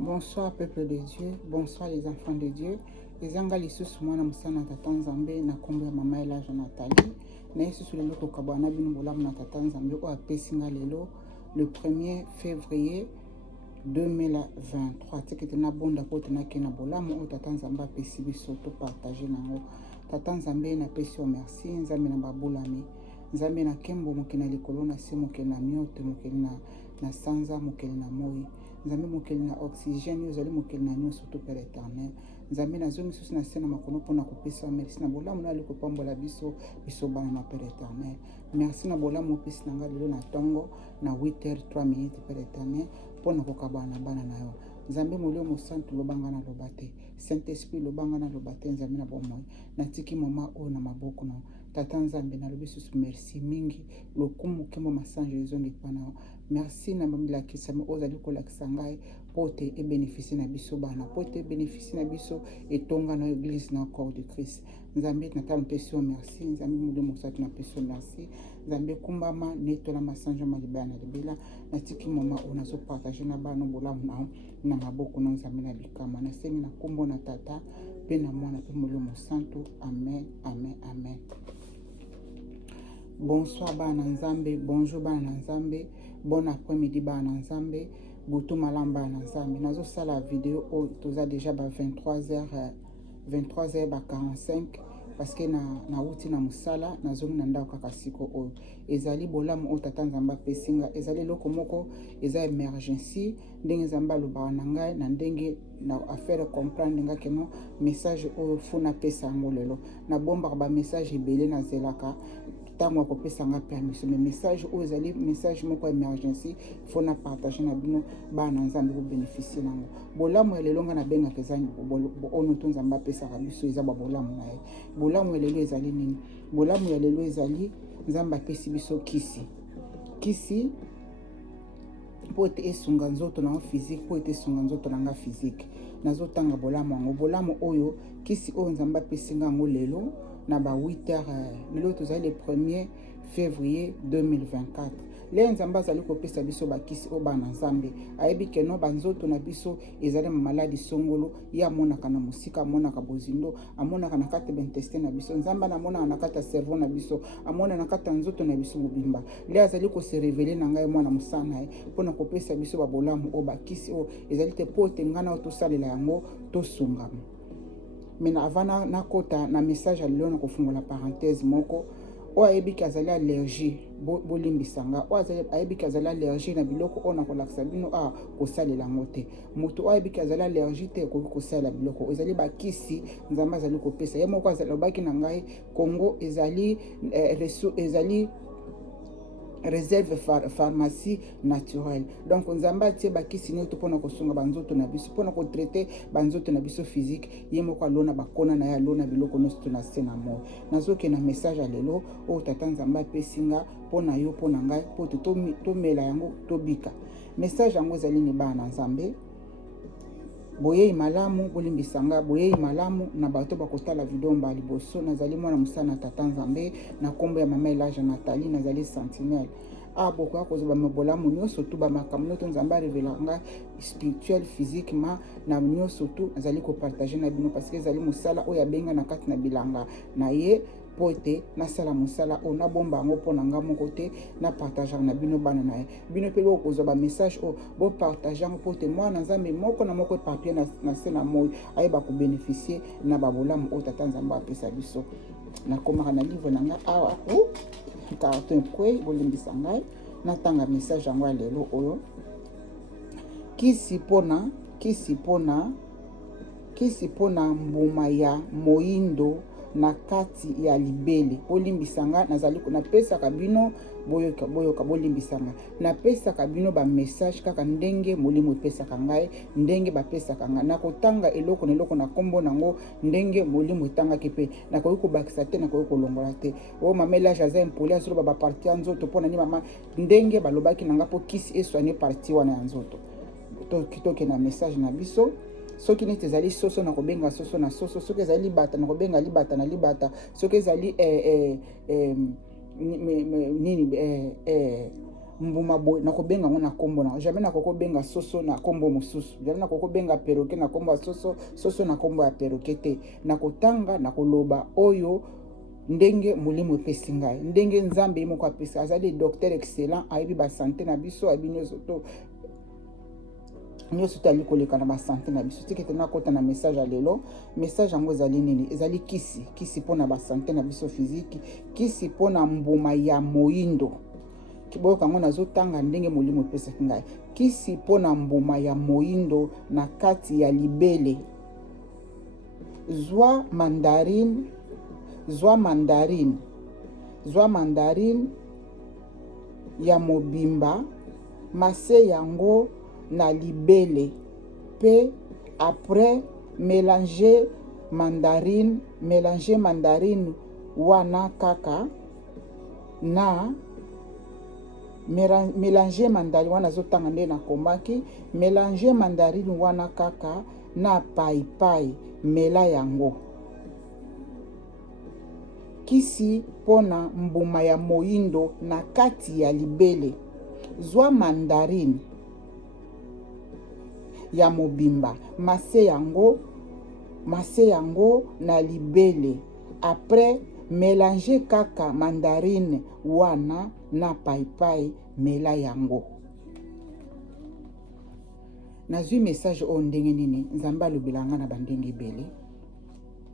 Bonsoir peuple de Dieu, bonsoir les enfants de Dieu. Les Angalissus mwana musana tata Nzambe na kombo ya mama Elijah Nathalie. Na yesu sur le loko kabana bino bolamu na tata Nzambe o apesinga lelo le 1er février 2023. Teke na bonda ko tena ke na bolamu o tata Nzambe apesi biso to partager nango. Tata Nzambe na pesi o merci, Nzambe na babulami. Nzambe na kembo mokena likolo na se mokena miote mokena na sanza mokena na moi. Nzambe mokeli na oxygène ozali mokeli na nyonso to Père éternel. Nzambe na zongi susu na sena makono mpona kopesa merci na bolamu na liko pambola biso bana na Père éternel. Merci na bolamu opesi na nga lelo na tongo na 8h03 Père éternel mpona kokabana bana na yo. Nzambe molio mosantu lobanga na lobate. Saint-Esprit lobanga na lobate Nzambe na bomoi. Natiki mama o na maboko na tata Nzambe na lobi susu merci mingi lokumu kembo masanje ezongi pana. Merci na mamila kisama ozali kolakisa ngai pote e bénéficier na biso bana pote bénéficier na biso etonga na église na corps de Christ. Nzambe na tam peso merci Nzambe molio mosantu na peso merci Nzambe kumbama neto na masanje malibana na libela natiki mama o nazo partager na bana bolamu na maboko na Nzambe na likama na semi na kombo na tata pe na mwana pe molio mosantu. Amen, amen, amen. Bonsoir bana Nzambe, bonjour bana Nzambe, bon après-midi bana Nzambe, butu malamba bana Nzambe. Nazo sala vidéo o toza déjà ba 23h ba 45 parce que na uti na musala nazongi na ndako kaka siko o ezali bolamu o tata Nzambe pesinga ezali loko moko eza emergency ndenge Nzambe alobaka na ngai na ndenge na affaire comprendre nga keno message o funa pesa ngolelo na bomba ba message ebele na zelaka tango kopesa nga permission mais message o ezali message moko emergency fona partager na bino bana Nzambe ko bénéficier nango bolamu elelonga na benga kezani ono to Nzambe pesa ka biso eza ba bolamu na ye bolamu elelo ezali nini bolamu elelo ezali Nzambe apesi biso kisi pote esunga nzoto na physique pote esunga nzoto na nga physique nazo tanga bolamu ngo bolamu oyo kisi o Nzambe apesi nga ngo lelo na ba 8h lelo tozali le 1er février 2024 le Nzambe azali kopesa biso bakisi o bana Nzambe ayebi keno banzoto na biso ezali maladi songolo ya monaka na musika monaka bozindo amonaka na kati intestin na biso Nzambe na monaka na kati cerveau na biso amona na kati nzoto na biso mobimba le azali ko se révéler na ngai mwana musana pona kopesa biso ba bolamu o bakisi o ezali te pote ngana to salela yango to sungama. Mais avant na kota na message alelo na kofungola parenthèse moko o ayebi kazali allergie bolimbisanga o ayebi kazali allergie na biloko ona kolakisa bino kosalela ngote moto o ayebi kazali allergie te kosala biloko ezali bakisi Nzambe azali kopesa ye moko azali obaki na ngai Congo ezali réserve pharmacie naturelle donc Nzambe atie bakisi nyoto pona kosunga banzoto na biso pona ko traiter banzoto na biso physique ye moko alona bakona na ya alona biloko nosto na sena mo nazoke na message alelo o tata Nzambe pesinga pona yo pona ngai po to mela yango to bika message yango ezali ni bana Nzambe boye malamu bolimbisanga boye malamu na bato bakotala video mba liboso nazali mwana musana tata Nzambe na kombo ya mama Elijah Nathalie nazali sentinelle boko ya kozoba mabolamu nyonso tu ba makambo to Nzambe révélanga spirituel physiquement na nyonso tu nazali ko partager na bino parce que ezali musala oya benga na kati na bilanga na ye pote na sala musala o na bomba ngo pona nga moko te na partager na bino bana na ye bino pe ko ba message o bo partager ngo pote mwana Nzambe moko na moko papier na sena moyi ayeba ko bénéficier na babolamu o tata Nzambe apesa biso na komaka na livre na nga awa o carton kwe bolimbisa ngai na tanga message yango lelo oyo kisi pona mbuma ya moindo na kati ya libele bolimbisanga nazali na pesa kabino boyoka bolimbisanga na pesa kabino ba message kaka ndenge molimo pesa kangai ndenge ba pesa kanga na kotanga eloko na kombo nango ndenge molimo tanga kipe na koyiko bakisa te na koyiko longola te o mamela jaza impoli azolo ba partie nzoto pona ni mama ndenge balobaki nanga po kisi eswani partie wana ya nzoto to kitoke na message na biso soki neti ezali soso na kobenga soso na soso soki ezali libata na kobenga libata na libata soki ezali mbuma boy na kobenga ngo na kombo na jamais na kobenga soso na kombo mosusu jamais na kobenga perroquet na kombo soso na kombo ya perroquet te na kotanga na koloba oyo ndenge molimo epesi ngai ndenge nzambe moko apesa azali docteur excellent ayebi ba santé na biso ayebi nyonso tali koleka na ba santé na biso tike tena kota na message ya lelo message yango ezali nini ezali kisi mpona ba santé na biso physique kisi mpona mbuma ya moyindo kiboyoka ngo nazotanga ndenge molimo epesaki ngai kisi mpona mbuma ya moyindo na kati ya libele zwa mandarine ya mobimba mase yango na libele pe après mélanger mandarine wana kaka na mélanger mandarine wana zotanga nde na komaki mélanger mandarine wana kaka na paipai mela yango kisi pona mbuma ya moyindo na kati ya libele zwa mandarine ya mobimba mase yango na libele après mélanger kaka mandarine wana na paipai mela yango. Nazwi message o ndenge nini nzambe alobelanga na bandenge ebele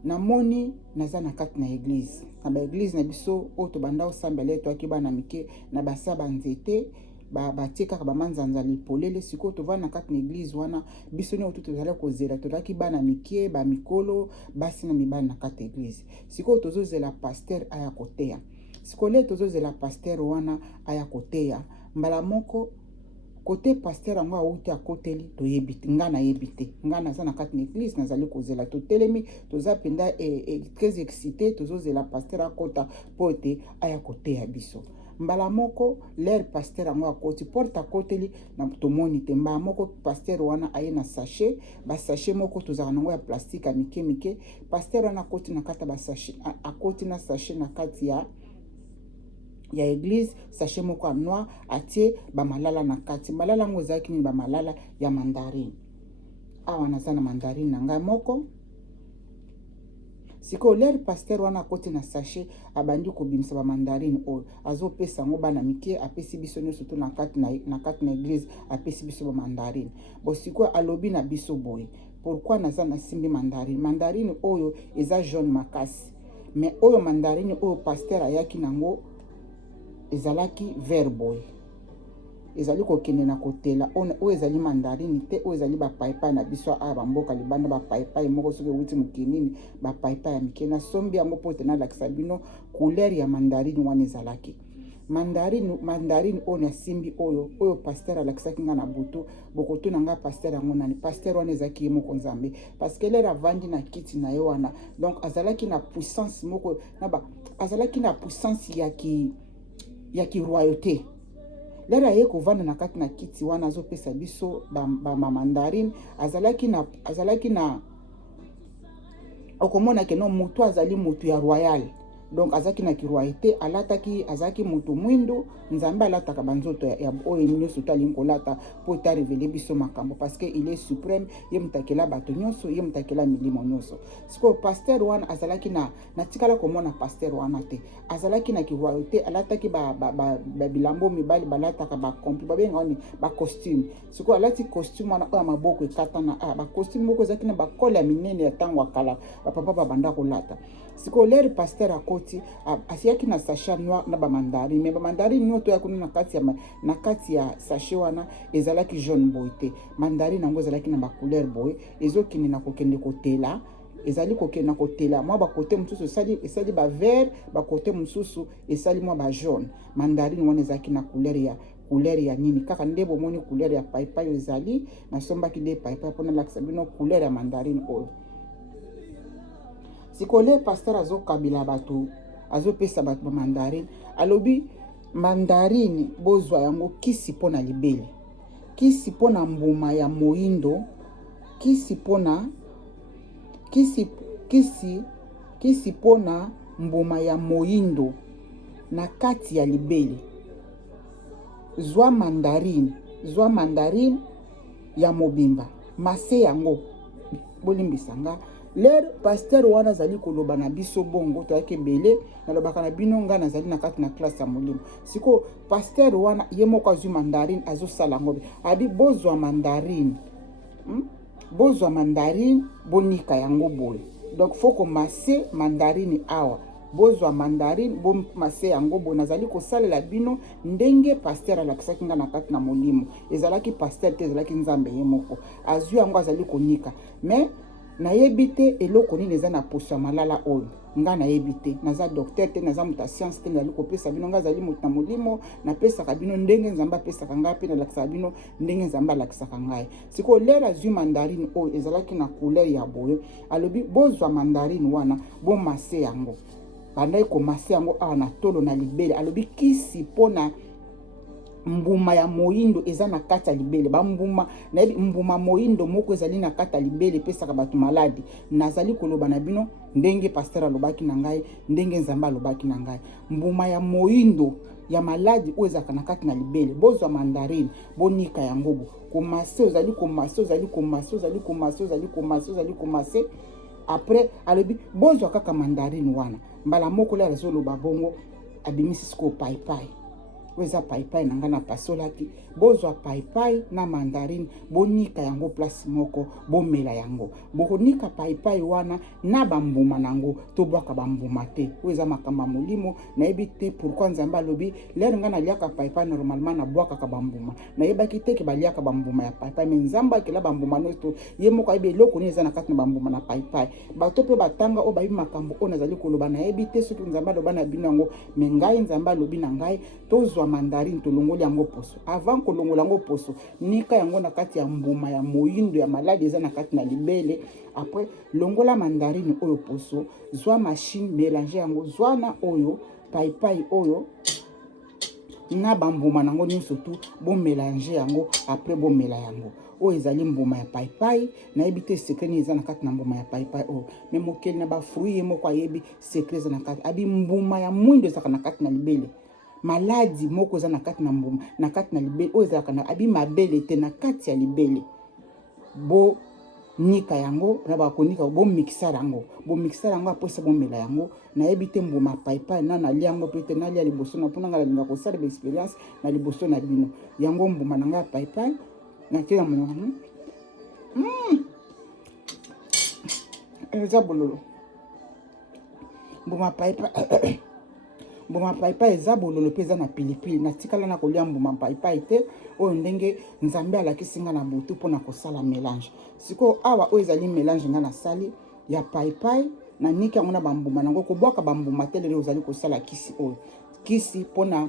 namoni naza na kati na église na ba église na biso o to banda osambela etwaki bana mike na basaba nzete batie kaka bamanzanza lipolele sikoyo tovanda na kati na église wana biso nyonso tozala kozela tozalaki bana mike bamikolo basi na mibali na kati ya église sikoyo tozozela paster aya koteya sikoyo le tozozela paster wana aya koteya mbala moko kote paster yango awuti akoteli toyebi te nga nayebi te nga naza na kati na église nazali kozela totelemi toza mpenza très excité tozozela paster akota mpo ete aya koteya biso mbala moko l'air paster yango akoti porte akoteli na tomoni te mbala moko paster wana aye na sachet basachet moko tozala nango ya plastique ya mike paster wana akoti na kati ya basachet akoti na sachet na kati ya église sachet moko ya noir atie bamalala na kati malala yango ezalaki nini bamalala ya mandarine awa naza na mandarine na ngai moko sikoyo l'air paster wana akoti na sachet abandi kobimisa bamandarine oyo azopesa yango bana mike apesi biso nyonso to na kati na église apesi biso bamandarine bo sikoyo alobi na biso boye pourquoi naza nasimbi mandarine oyo eza jaune makasi mais oyo mandarine oyo paster ayaki nango ezalaki vert boye ezali kokende na kotela oyo ezali mandarine te oyo ezali bapaipai na biso aya bamboka libanda bapaipai moko soki ewuti mokinini bapaipai ya mike na sombi yango mpo te nalakisa bino couleur ya mandarine wana ezalaki mandarine oyo nasimbi oyo paster alakisaki nga na butu bokotuna nga paster yango nani paster wana ezalaki ye moko nzambe parce que lere avandi na kiti na ye wana donc azalaki na puissance moko azalaki na puissance ya kiroyauté lera ye kovanda na kati na kiti wana azopesa biso bamandarine azalaki na okomona ke no mutu azali mutu ya royal donc azaki na kiroyauté azaki mutu mwindu nzambe alataka banzoto ya oyo nyonso tali kolata po ta révéler biso makambo parce que il est suprême ye mutakela bato nyonso ye mutakela milimo nyonso siko pasteur wana azalaki na tikala komona pasteur wana te azalaki na kiroyauté alataki bilambo mibali balataka ba complet babenga oni ba costume siko alati costume wana oyo maboko ekatana ba costume moko ezaki na bakola minene ya tango akala bapapa babanda kolata siko l'air pasteur akoti asiaki na sachet noir na bamandarine mais bamandarine nyoto ya kuna na kati ya sachet wana ezalaki jaune boye te mandarine yango ezalaki na bacouleur boye ezokende na kokende kotela ezali kokende na kotela mwa bakote mosusu esali bavert bakote mosusu esali mwa bajaune mandarine wana ezalaki na couleur ya nini kaka nde bomoni couleur ya paipai ezali nasombaki nde paipai mpona lakisa bino couleur ya mandarine oyo sikole pasteur azokabila bato azopesa bato bamandarine alobi mandarine bozwa yango kisi mpona libele kisi mpona mbuma ya moyindo kisi mpona mbuma ya moyindo na kati ya libele zwa mandarine ya mobimba mase yango bolimbisanga ler pasteur wana zali koloba na biso bongo to yake bele na lobaka na bino nga nazali na kati na classe ya molimo siko pasteur wana ye moko azwi mandarine azosala ngobe adi bozwa mandarine bozwa mandarine bonika yango boye donc faut komase mandarine awa bozwa mandarine bomase yango boye nazali kosalela bino ndenge pasteur alakisaki nga na kati na molimo ezalaki pasteur te ezalaki nzambe ye moko azwi yango azali konika mais nayebi te eloko nini eza na poso ya malala oyo nga nayebi te naza docteur te naza moto ya science te nazali kopesa bino nga azali moto na molimo napesaka bino ndenge nzambe apesaka ngai mpe nalakisaka bino ndenge nzambe alakisaka ngai sikoyo lere azwi mandarine oyo ezalaki na couleur ya boye alobi bozwa mandarine wana bomase yango bandai komase yango awa na tolo na libele alobi kisi mpona mbuma ya moindo eza na kati ya libele bambuma nayebi mbuma moindo moko ezali na kati ya libele pesaka bato maladi nazali koloba na bino ndenge pasteur alobaki na ngai ndenge nzambe alobaki na ngai mbuma ya moindo ya maladi oyo ezalaka na kati na libele bozwa mandarine bonika yango bo komase ozali komase après alobi bozwa kaka mandarine wana mbala moko le azoloba bongo abimisi siko paipai weza paipai na nga na pasolaki bozwa paipai na mandarine bonika yango place moko bomela yango bokonika paipai wana na bambuma nango tobwaka bambuma te weza makamba molimo nayebi te pourquoi nzambe alobi lere nga naliaka paipai normalement nabwakaka bambuma nayebaki te ke baliaka bambuma ya paipai mais nzambe akela bambuma noto ye moko ayebi eloko nini eza na kati na bambuma na paipai bato mpe batanga oyo bayebi makambo oyo nazali koloba nayebi te soki nzambe aloba na bino yango me ngai nzambe alobi na ngai tozwa mandarine tolongoli yango poso avant kolongola yango poso nika yango na kati ya mbuma ya moindo ya maladi eza na kati na libele après longola mandarine oyo poso zwa machine mélanger yango zwana oyo paipai oyo na bambuma nango nyonso tu bomélanger yango après bomela yango oyo ezali mbuma ya paipai nayebi te secret nini eza na kati na mbuma ya paipai oyo me mokeli na bafruit ye moko ayebi secret eza na kati abi mbuma ya mwindo ezalaka na kati na libele maladi moko eza na kati na mbuma na kati na libele oyo ezalaka na abi mabele te na kati ya libele bo nika yango na bakonika bomikisa yango aposa bomela yango nayebi te mbuma paipai na nalia yango mpe te nalia liboso na mpona nga nalinga kosala baexpérience na liboso na bino yango mbuma na ngai ya paipai natia monoko eza bololo mbuma paipai mbuma paipai eza bololo mpe eza na pilipili natikala na kolia mbuma paipai te oyo ndenge nzambe alakisi nga na butu mpona kosala mélange sikoyo awa oyo ezali mélange nga nasali ya paipai na niki yango na bambuma nango kobwaka bambuma te lelo ozali kosala kisi oyo kisi mpona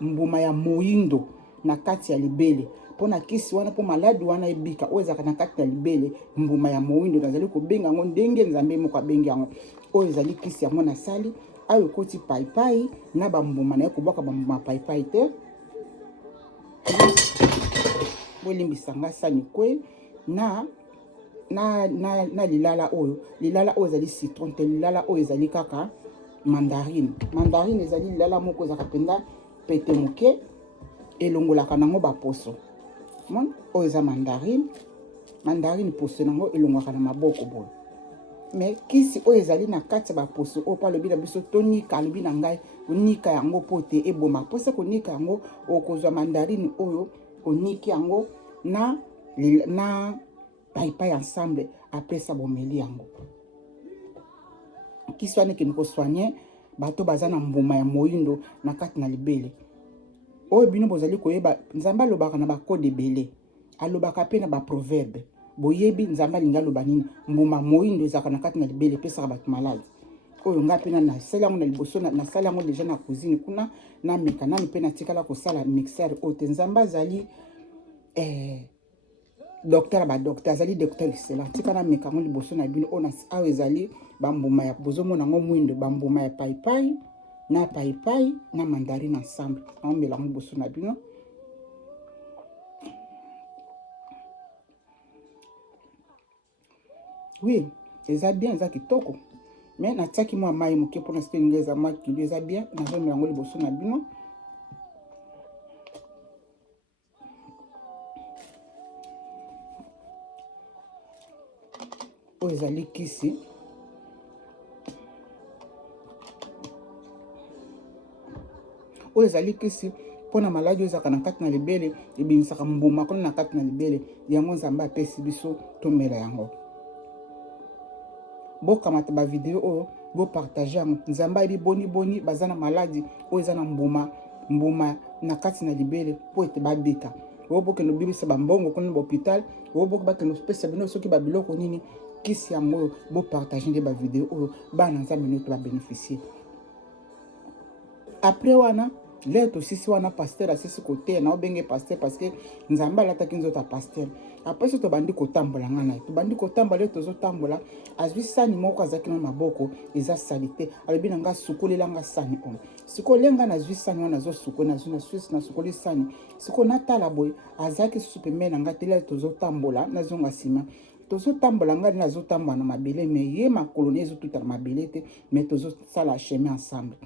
mbuma ya moindo na kati ya libele mpona kisi wana mpo maladi wana ebika oyo ezalaka na kati ya libele mbuma ya moindo nazali kobenga yango ndenge nzambe moko abengi yango oyo ezali kisi yango nasali ayo koti paipai na bambuma naye kobwaka bambuma paipai te bolimbisanga sani kwe na lilala oyo ezali citron te lilala oyo ezali kaka mandarine ezali lilala moko ezalaka mpenza pete moke elongolaka nango baposo oyo eza mandarine poso nango elongolaka na maboko boye mais kisi oyo ezali na kati ya baposo oyo mpo alobi na biso tonika alobi na ngai onika yango mpo te eboma mposa konika yango okozwa mandarine oyo oniki yango na paipai ensemble apesa bomeli yango kisi wana ekende kosoigne bato baza na mbuma ya moindo na kati na libele oyo bino bozali koyeba nzambe alobaka na bakode ebele alobaka mpe na baproverbe boyebi nzambe alingi aloba nini mbuma moindo ezalaka na kati na libele epesaka bato maladi oyo ngai mpe nasali yango na liboso nasali yango deja na cuisine kuna nameka nani mpe natikala kosala mixeur oyo te nzambe azali docteur badocteur azali docteur excellent tika nameka yango liboso na bino oyo ezali bambuma ya bozomona yango mwindo bambuma ya paipai na mandarine ensemble naomela yango liboso na bino oui eza bien eza kitoko mais natiaki mwa mai moke mpona site ninga eza mwa kilo eza bien nazomela yango liboso na bino oyo ezali kisi oyo ezali kisi mpona maladi oyo ezalaka na kati na libele ebimisaka mbuma kuna na kati na libele yango nzambe apesi biso tomela yango. Bokamata bavideo oyo bopartage yango nzambe ayebi boni baza na maladi oyo eza na mbuma na kati na libele mpo ete babika. Oyo bokende obimisa bambongo kuna na bahôpital, oyo bakende opesa bino soki babiloko nini, kisi yango oyo bopartage nde bavideo oyo bana nzambe nioto babénéficie. Après wana lelo tosisi wana paster asisi koteya na obenge paster parce que nzambe alataki nzoto ya paster. Après so tobandi kotambola nga na ye tobandi kotambola lelo tozotambola azwi sani moko azalaki na maboko eza salite alobi na nga sukolelanga sani oyo sikoyo lenga nazwi sani wana nazosukoli nasukoli sani sikoyo natala boye azalaki susu pembeni na nga te lelo tozotambola nazonga nsima tozotambola nga nazotambola na mabele me ye makolo na ezotuta na mabele te me tozosala chemin ensemble.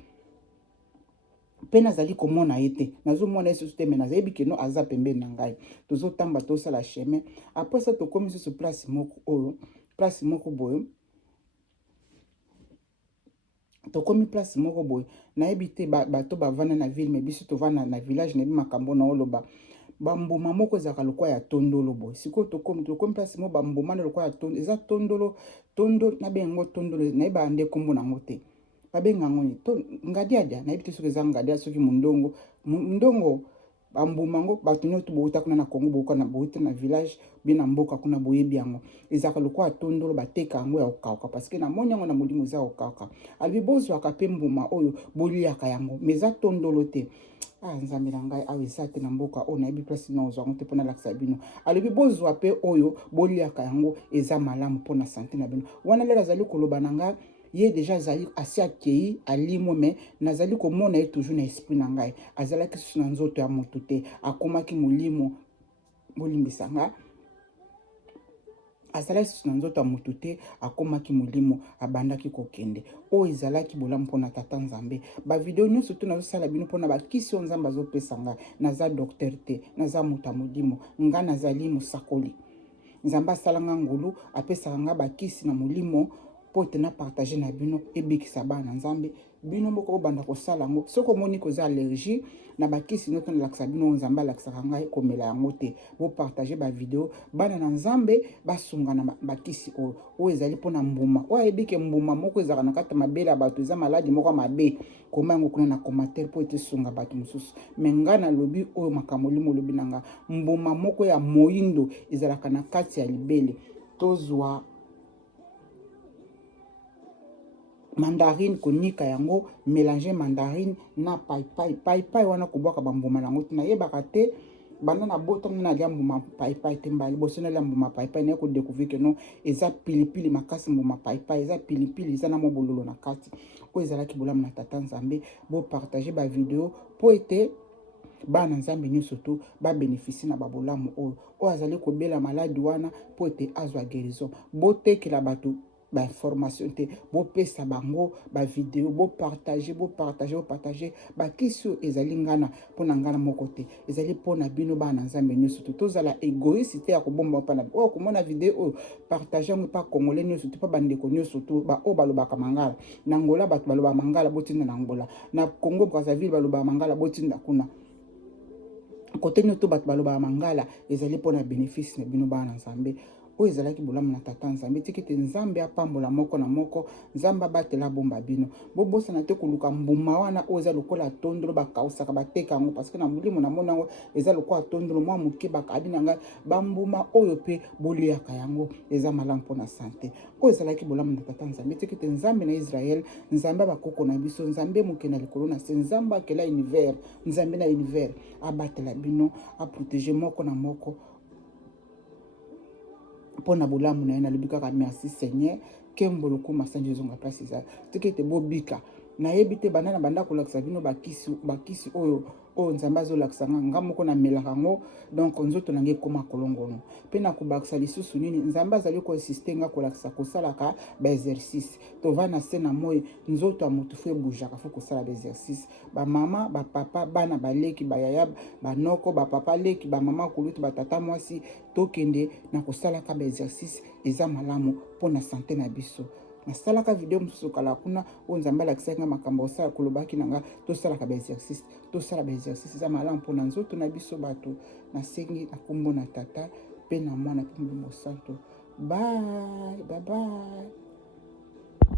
Pe nazali komona ye te nazomona ye susu te me nazayebi keno aza pembeni na ngai tozotamba tosala chemin. Après ça tokomi susu place moko boye tokomi place moko boye nayebi te bato bavanda na ville me biso tovanda na village nayebi makambo na oloba bambuma moko ezalaka lokola ya tondolo boye sikoyo tokomi place moko bambuma na lokola ya tondolo eza tondolo nabenga yango tondolo nayeba nde kombo nango te babenga ngo ni ngadiadia nayebi te soki eza ngadia soki mundongo bambuma ngo bato nyonso bouta kuna na Congo bouta na village bien na mboka kuna boyebi yango ezalaka lokola tondolo bateka yango ya kokauka parce que namoni yango na molimo eza kokauka alobi bozwaka mpe mbuma oyo boliaka yango mais eza tondolo te. Nzambe na ngai awa eza te na mboka oyo nayebi place na ozwa yango te mpona lakisa bino alobi bozwa mpe oyo boliaka yango eza malamu mpona sante na bino wana lelo azali koloba na ngai ye déjà azali asi akei alimo me nazali komona ye toujours na esprit na ngai azalaki susu na nzoto ya motu te akomaki molimo bolimbisa nga azalaki susu na nzoto ya motu te akomaki molimo abandaki kokende oyo ezalaki bolamu mpona tata nzambe bavideo nyonso to nazosala bino mpona bakisi oyo nzambe azopesa ngai naza docteur te naza moto ya molimo nga nazali mosakoli nzambe asalanga ngolu apesaka nga bakisi na molimo po te na partager na bino ebikisa bana nzambe bino moko obanda kosala yango soki omoni koza allergie na bakisi noto nalakisa bino nzambe alakisaka ngai komela yango te bopartage bavideo bana na nzambe basunga na bakisi oyo ezali mpona mbuma oyo ayebike mbuma moko ezalaka na kati ya mabele ya bato eza maladi moko mabe koma yango kuna na commentaire po ete sunga bato mosusu me ngai nalobi oyo makambo limo olobi na nga mbuma moko ya moyindo ezalaka na kati ya libele tozwa mandarine konika yango mélanger mandarine na paipai wana kobwaka bambuma nango te nayebaka te banda na botango nalia mbuma paipai te mbala liboso nalia mbuma paipai naye kodécouvrir ke non eza pilipili makasi mbuma paipai eza pilipili eza na mwa bololo na kati oyo ezalaki bolamu na tata nzambe bopartage bavideo po ete bana nzambe nyonso to babénéficie na babolamu oyo azali kobela maladi wana po ete azwa guérison botekela bato information te bopesa bango bavideo bopartage bakisi oyo ezali ngana mpona ngana moko te ezali mpona bino bana nzambe nyonso to tozala égoïste te ya kobomba mpona oyo komona video oyo partage yango mpa congolais nyonso to mpa bandeko nyonso to baoyo balobaka mangala na ngola bato balobaka mangala botinda na ngola na Congo Brazzaville balobaka mangala botinda kuna kote nyonso to bato balobaka mangala ezali mpona bénéfice na bino bana nzambe oyo ezalaki bolamu na tata nzambe tiki te nzambe apambola moko na moko nzambe abatela bomba bino bobosana te koluka mbuma wana oyo eza lokola tondolo bakausaka bateka yango parce que na molimo namoni yango eza lokola tondolo mwa moke bakadi na ngai bambuma oyo mpe boliaka yango eza malamu mpona sante oyo ezalaki bolamu na tata nzambe tiki te nzambe na Israel nzambe bakoko na biso nzambe moke na likolo na se nzambe akela univers nzambe na univers abatela bino aprotéger moko na moko mpona bolamu na ye nalobi kaka merci Seigneur kembolo kuma sanji ezonga place eza tiki ete bobika nayebi te banda na banda kolakisa bino bakisi oyo nzambe azolakisa nga moko namelaka yango, donc nzoto nange ekoma kolongono. Mpe na kobakisa lisusu nini nzambe azali koinsiste nga kolakisa kosalaka baexercice. Tova na se na moi nzoto ya motu fo ebujaka fo kosala baexercice. Bamama bapapa bana baleki bayaya banoko bapapa leki bamama kulutu batata mwasi tokende na kosalaka baexercice eza malamu mpona sante na biso. Nasalaka video mosusu kala kuna oyo nzambe alakisaki nga makambo osala kolobaki na nga tosalaka baexercice, tosala baexercice eza malamu mpona nzoto na biso bato. Nasengi na kombo na tata mpe na mwana mpe Molimo Santo. Bye bye bye.